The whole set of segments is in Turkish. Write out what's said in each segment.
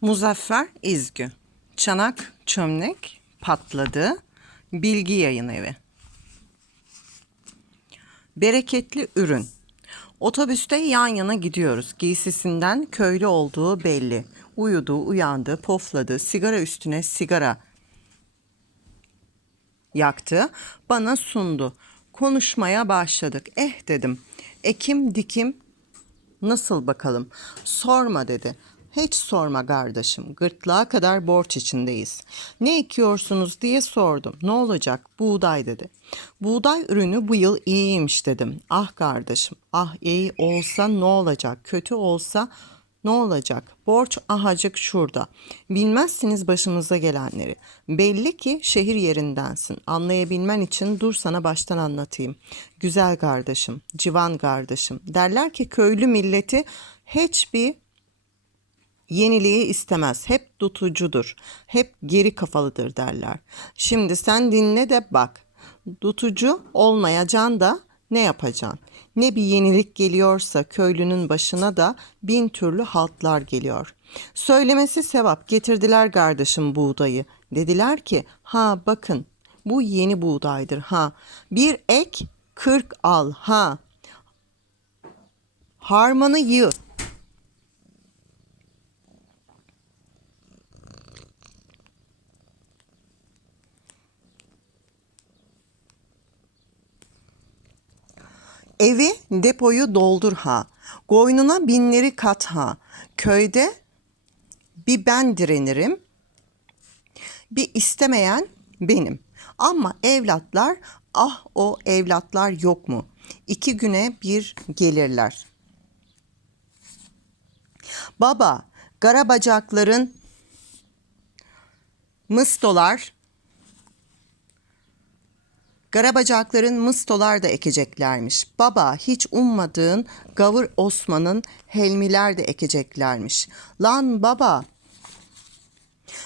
Muzaffer İzgü. Çanak çömlek patladı. Bilgi Yayın Evi. Bereketli ürün. Otobüste yan yana gidiyoruz. Giysisinden köylü olduğu belli. Uyudu, uyandı, pofladı, sigara üstüne sigara yaktı. Bana sundu. Konuşmaya başladık. Eh dedim. Ekim dikim Nasıl bakalım? Sorma dedi. Hiç sorma kardeşim. Gırtlağa kadar borç içindeyiz. Ne ekiyorsunuz diye sordum. Ne olacak? Buğday dedi. Buğday ürünü bu yıl iyiymiş dedim. Ah kardeşim. Ah iyi olsa ne olacak? Kötü olsa ne olacak? Borç ahacık şurada. Bilmezsiniz başımıza gelenleri. Belli ki şehir yerindensin. Anlayabilmen için dur sana baştan anlatayım. Güzel kardeşim, civan kardeşim. Derler ki köylü milleti hiçbir yeniliği istemez. Hep tutucudur. Hep geri kafalıdır derler. Şimdi sen dinle de bak. Tutucu olmayacaksın da ne yapacaksın? Ne bir yenilik geliyorsa köylünün başına da bin türlü haltlar geliyor. Söylemesi sevap getirdiler kardeşim buğdayı. Dediler ki ha bakın bu yeni buğdaydır ha. Bir ek kırk al ha. Harmanı yığ. Evi depoyu doldur ha. Koynuna binleri kat ha. Köyde bir ben direnirim. Bir istemeyen benim. Ama evlatlar ah o evlatlar yok mu? İki güne bir gelirler. Baba, kara bacakların mıstolar Garabacakların mıstolar da ekeceklermiş. Baba hiç ummadığın Gavur Osman'ın helmiler de ekeceklermiş. Lan baba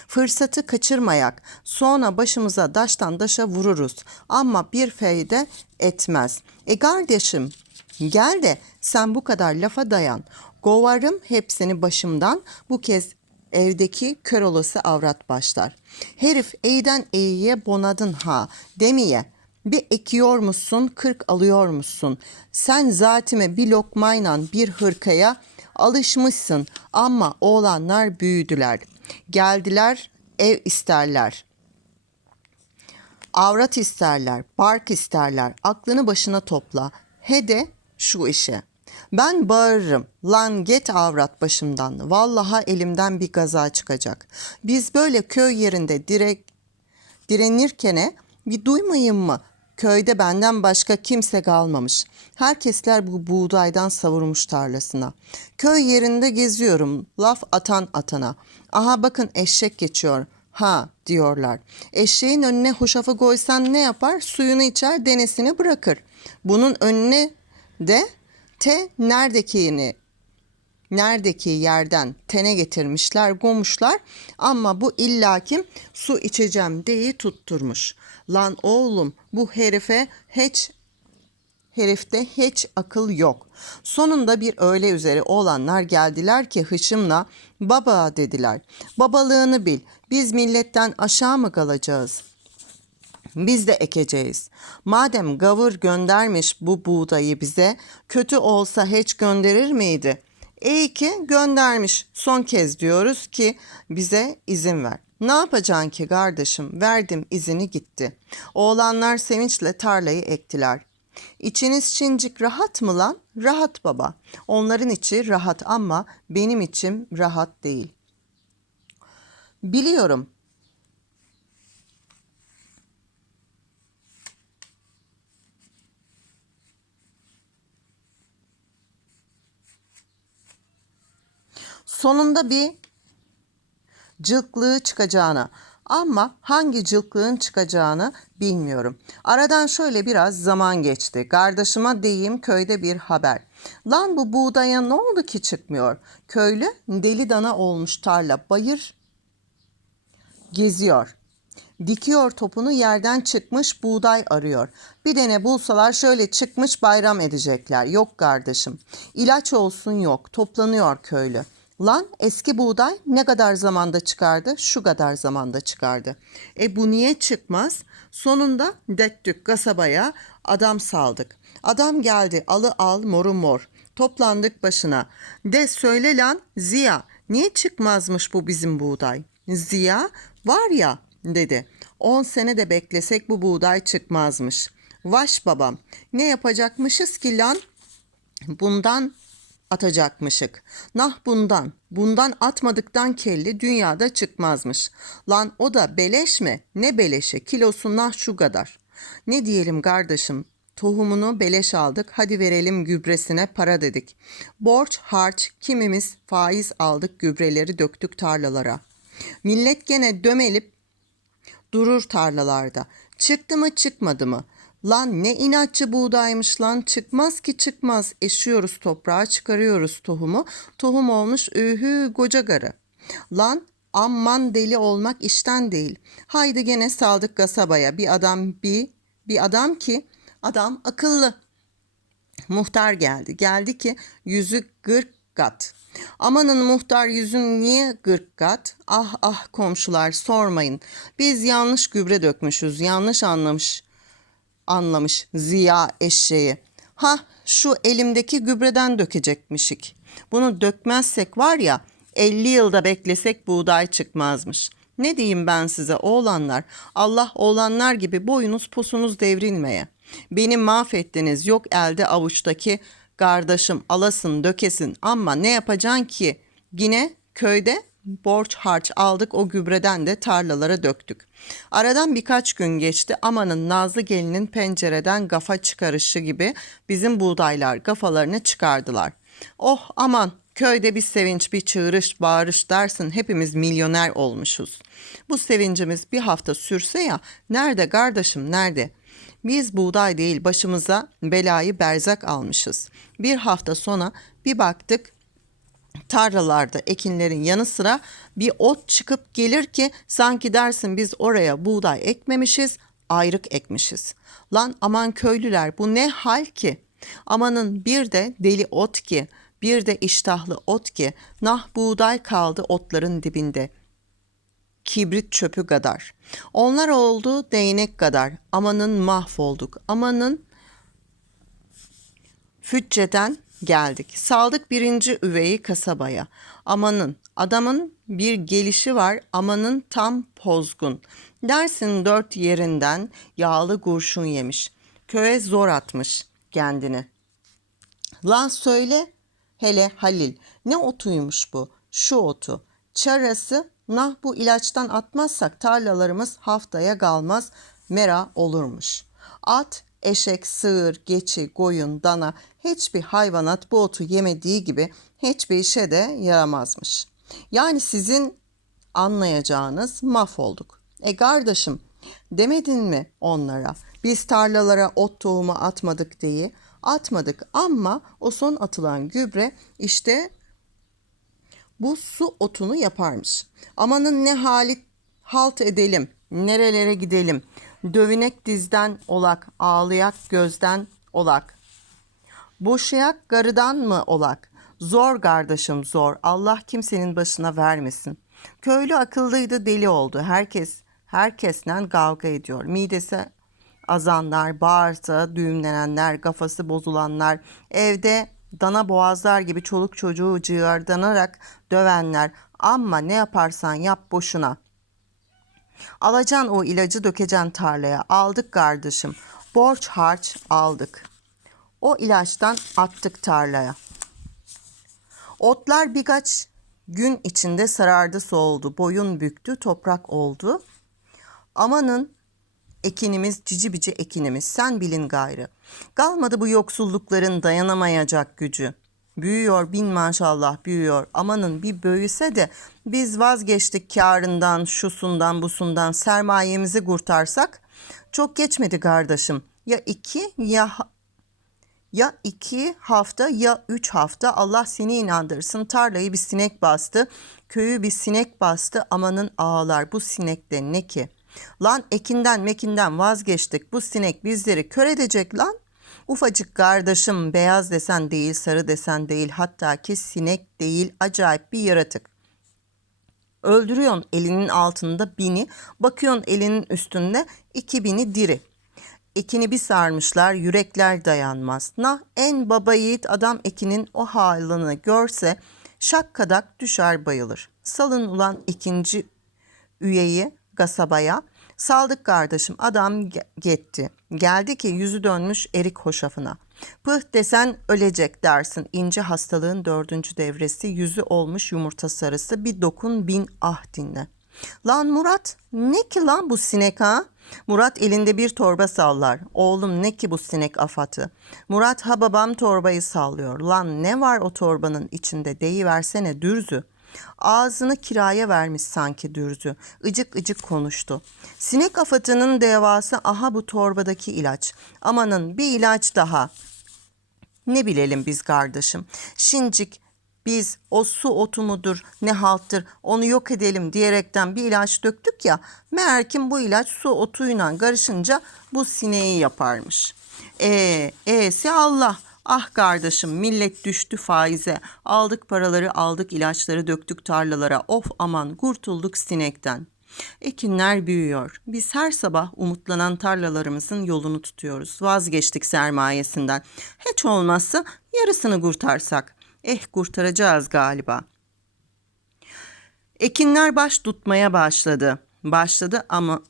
fırsatı kaçırmayak. Sonra başımıza daştan daşa vururuz. Ama bir feyde etmez. E kardeşim gel de sen bu kadar lafa dayan. Govarım hepsini başımdan bu kez evdeki kör olası avrat başlar. Herif iyiden iyiye bonadın ha demeye. Bir ekiyor musun, kırk alıyor musun? Sen zatime bir lokmayla bir hırkaya alışmışsın ama oğlanlar büyüdüler. Geldiler ev isterler. Avrat isterler, bark isterler. Aklını başına topla. He de şu işe. Ben bağırırım. Lan get avrat başımdan. Vallaha elimden bir gaza çıkacak. Biz böyle köy yerinde direk direnirkene bir duymayın mı? Köyde benden başka kimse kalmamış. Herkesler bu buğdaydan savurmuş tarlasına. Köy yerinde geziyorum. Laf atan atana. Aha bakın eşek geçiyor. Ha diyorlar. Eşeğin önüne hoşafı koysan ne yapar? Suyunu içer, denesini bırakır. Bunun önüne de te neredekini neredeki yerden tene getirmişler, gomuşlar ama bu illakim su içeceğim diye tutturmuş. Lan oğlum bu herife hiç herifte hiç akıl yok. Sonunda bir öğle üzeri oğlanlar geldiler ki hışımla baba dediler. Babalığını bil. Biz milletten aşağı mı kalacağız?'' Biz de ekeceğiz. Madem gavur göndermiş bu buğdayı bize, kötü olsa hiç gönderir miydi? İyi ki göndermiş. Son kez diyoruz ki bize izin ver. Ne yapacaksın ki kardeşim? Verdim izini gitti. Oğlanlar sevinçle tarlayı ektiler. İçiniz şincik rahat mı lan? Rahat baba. Onların içi rahat ama benim içim rahat değil. Biliyorum sonunda bir cılklığı çıkacağını ama hangi cılklığın çıkacağını bilmiyorum. Aradan şöyle biraz zaman geçti. Kardeşime deyim köyde bir haber. Lan bu buğdaya ne oldu ki çıkmıyor? Köylü deli dana olmuş tarla bayır geziyor. Dikiyor topunu yerden çıkmış buğday arıyor. Bir dene bulsalar şöyle çıkmış bayram edecekler. Yok kardeşim. İlaç olsun yok. Toplanıyor köylü. Lan eski buğday ne kadar zamanda çıkardı? Şu kadar zamanda çıkardı. E bu niye çıkmaz? Sonunda dettük kasabaya adam saldık. Adam geldi alı al moru mor. Toplandık başına. De söyle lan Ziya niye çıkmazmış bu bizim buğday? Ziya var ya dedi. 10 sene de beklesek bu buğday çıkmazmış. Vaş babam ne yapacakmışız ki lan? Bundan atacakmışık. Nah bundan, bundan atmadıktan kelli dünyada çıkmazmış. Lan o da beleş mi? Ne beleşi? Kilosu nah şu kadar. Ne diyelim kardeşim? Tohumunu beleş aldık, hadi verelim gübresine para dedik. Borç, harç, kimimiz faiz aldık, gübreleri döktük tarlalara. Millet gene dömelip durur tarlalarda. Çıktı mı çıkmadı mı? Lan ne inatçı buğdaymış lan çıkmaz ki çıkmaz. Eşiyoruz toprağa çıkarıyoruz tohumu. Tohum olmuş ühü koca garı. Lan amman deli olmak işten değil. Haydi gene saldık kasabaya bir adam bir bir adam ki adam akıllı. Muhtar geldi. Geldi ki yüzü gırk kat. Amanın muhtar yüzün niye gırk kat? Ah ah komşular sormayın. Biz yanlış gübre dökmüşüz. Yanlış anlamış anlamış Ziya eşeği. Ha şu elimdeki gübreden dökecekmişik. Bunu dökmezsek var ya 50 yılda beklesek buğday çıkmazmış. Ne diyeyim ben size oğlanlar? Allah oğlanlar gibi boyunuz posunuz devrilmeye. Beni mahvettiniz yok elde avuçtaki kardeşim alasın dökesin ama ne yapacaksın ki? Yine köyde borç harç aldık o gübreden de tarlalara döktük. Aradan birkaç gün geçti amanın Nazlı gelinin pencereden gafa çıkarışı gibi bizim buğdaylar gafalarını çıkardılar. Oh aman köyde bir sevinç bir çığırış bağırış dersin hepimiz milyoner olmuşuz. Bu sevincimiz bir hafta sürse ya nerede kardeşim nerede? Biz buğday değil başımıza belayı berzak almışız. Bir hafta sonra bir baktık tarlalarda ekinlerin yanı sıra bir ot çıkıp gelir ki sanki dersin biz oraya buğday ekmemişiz, ayrık ekmişiz. Lan aman köylüler bu ne hal ki? Amanın bir de deli ot ki, bir de iştahlı ot ki, nah buğday kaldı otların dibinde. Kibrit çöpü kadar. Onlar oldu değnek kadar. Amanın mahvolduk. Amanın Fücceden geldik. Saldık birinci üveyi kasabaya. Amanın adamın bir gelişi var amanın tam pozgun. Dersin dört yerinden yağlı kurşun yemiş. Köye zor atmış kendini. Lan söyle hele Halil ne otuymuş bu? Şu otu. Çarası nah bu ilaçtan atmazsak tarlalarımız haftaya kalmaz mera olurmuş. At eşek, sığır, geçi, koyun, dana hiçbir hayvanat bu otu yemediği gibi hiçbir işe de yaramazmış. Yani sizin anlayacağınız mahvolduk. E kardeşim demedin mi onlara? Biz tarlalara ot tohumu atmadık diye. Atmadık ama o son atılan gübre işte bu su otunu yaparmış. Amanın ne hali halt edelim, nerelere gidelim. Dövünek dizden olak, ağlayak gözden olak. Boşayak garıdan mı olak? Zor kardeşim zor. Allah kimsenin başına vermesin. Köylü akıllıydı deli oldu. Herkes herkesle kavga ediyor. Midesi azanlar, bağırsa düğümlenenler, kafası bozulanlar, evde dana boğazlar gibi çoluk çocuğu cığırdanarak dövenler. Ama ne yaparsan yap boşuna. Alacan o ilacı dökeceksin tarlaya. Aldık kardeşim. Borç harç aldık. O ilaçtan attık tarlaya. Otlar birkaç gün içinde sarardı soğuldu. Boyun büktü toprak oldu. Amanın ekinimiz cici bici ekinimiz sen bilin gayrı. Kalmadı bu yoksullukların dayanamayacak gücü. Büyüyor bin maşallah büyüyor. Amanın bir büyüse de biz vazgeçtik karından, şusundan, busundan sermayemizi kurtarsak çok geçmedi kardeşim. Ya iki ya ya iki hafta ya üç hafta Allah seni inandırsın. Tarlayı bir sinek bastı, köyü bir sinek bastı. Amanın ağlar bu sinekte ne ki? Lan ekinden mekinden vazgeçtik. Bu sinek bizleri kör edecek lan. Ufacık kardeşim beyaz desen değil, sarı desen değil, hatta ki sinek değil, acayip bir yaratık. Öldürüyorsun elinin altında bini, bakıyorsun elinin üstünde iki bini diri. Ekini bir sarmışlar, yürekler dayanmaz. Nah en baba yiğit adam Ekin'in o halini görse şakkadak düşer bayılır. Salın ulan ikinci üyeyi kasabaya. Saldık kardeşim adam gitti. Geldi ki yüzü dönmüş erik hoşafına. Pıh desen ölecek dersin. İnce hastalığın dördüncü devresi yüzü olmuş yumurta sarısı bir dokun bin ah dinle. Lan Murat ne ki lan bu sinek ha? Murat elinde bir torba sallar. Oğlum ne ki bu sinek afatı? Murat ha babam torbayı sallıyor. Lan ne var o torbanın içinde deyiversene dürzü. Ağzını kiraya vermiş sanki dürzü. Icık icık konuştu. Sinek afatının devası aha bu torbadaki ilaç. Amanın bir ilaç daha. Ne bilelim biz kardeşim. Şincik biz o su otu mudur ne halttır onu yok edelim diyerekten bir ilaç döktük ya. Meğer kim bu ilaç su otuyla karışınca bu sineği yaparmış. E, e'si Allah. Ah kardeşim millet düştü faize. Aldık paraları aldık ilaçları döktük tarlalara. Of aman kurtulduk sinekten. Ekinler büyüyor. Biz her sabah umutlanan tarlalarımızın yolunu tutuyoruz. Vazgeçtik sermayesinden. Hiç olmazsa yarısını kurtarsak. Eh kurtaracağız galiba. Ekinler baş tutmaya başladı. Başladı ama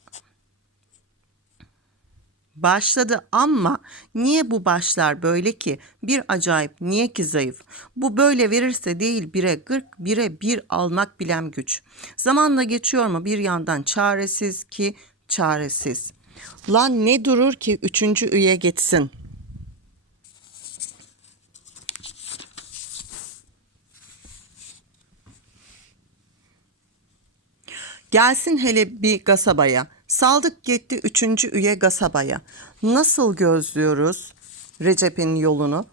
Başladı ama niye bu başlar böyle ki? Bir acayip niye ki zayıf? Bu böyle verirse değil bire gırk bire bir almak bilem güç. Zamanla geçiyor mu bir yandan çaresiz ki çaresiz. Lan ne durur ki üçüncü üye geçsin. Gelsin hele bir kasabaya. Saldık gitti üçüncü üye kasabaya. Nasıl gözlüyoruz Recep'in yolunu?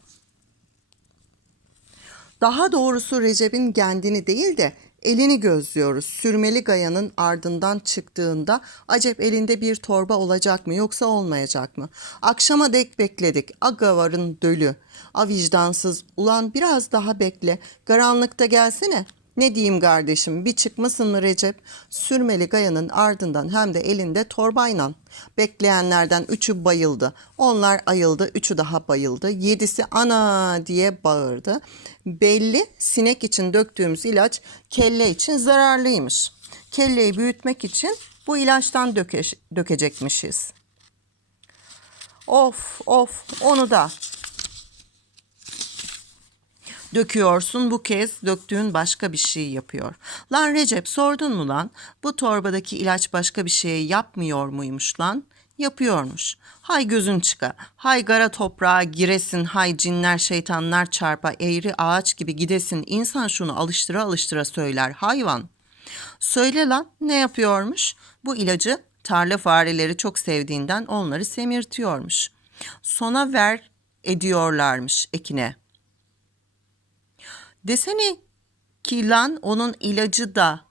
Daha doğrusu Recep'in kendini değil de elini gözlüyoruz. Sürmeli gayanın ardından çıktığında acep elinde bir torba olacak mı yoksa olmayacak mı? Akşama dek bekledik. Agavarın dölü. A vicdansız. Ulan biraz daha bekle. Karanlıkta gelsene. Ne diyeyim kardeşim bir çıkmasın mı Recep? Sürmeli gayanın ardından hem de elinde torbayla. Bekleyenlerden üçü bayıldı. Onlar ayıldı, üçü daha bayıldı. Yedisi ana diye bağırdı. Belli sinek için döktüğümüz ilaç kelle için zararlıymış. Kelleyi büyütmek için bu ilaçtan döke, dökecekmişiz. Of of onu da Döküyorsun bu kez döktüğün başka bir şey yapıyor. Lan Recep sordun mu lan? Bu torbadaki ilaç başka bir şey yapmıyor muymuş lan? Yapıyormuş. Hay gözün çıka. Hay gara toprağa giresin. Hay cinler şeytanlar çarpa eğri ağaç gibi gidesin. İnsan şunu alıştıra alıştıra söyler. Hayvan. Söyle lan ne yapıyormuş? Bu ilacı tarla fareleri çok sevdiğinden onları semirtiyormuş. Sona ver ediyorlarmış ekine. Desene ki lan onun ilacı da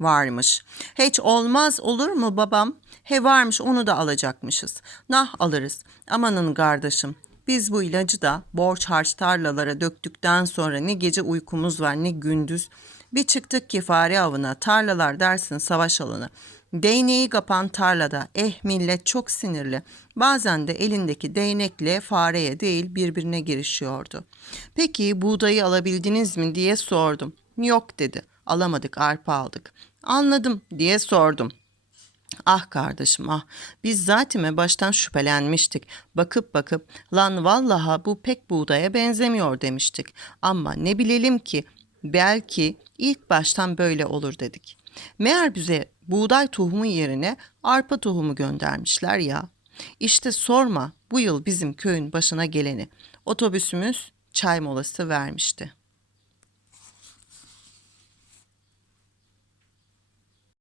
varmış. Hiç olmaz olur mu babam? He varmış onu da alacakmışız. Nah alırız. Amanın kardeşim biz bu ilacı da borç harç tarlalara döktükten sonra ne gece uykumuz var ne gündüz. Bir çıktık ki fare avına tarlalar dersin savaş alanı. Değneği kapan tarlada eh millet çok sinirli. Bazen de elindeki değnekle fareye değil birbirine girişiyordu. Peki buğdayı alabildiniz mi diye sordum. Yok dedi. Alamadık arpa aldık. Anladım diye sordum. Ah kardeşim ah biz zatime baştan şüphelenmiştik. Bakıp bakıp lan vallaha bu pek buğdaya benzemiyor demiştik. Ama ne bilelim ki belki ilk baştan böyle olur dedik. Meğer bize buğday tohumu yerine arpa tohumu göndermişler ya. İşte sorma bu yıl bizim köyün başına geleni. Otobüsümüz çay molası vermişti.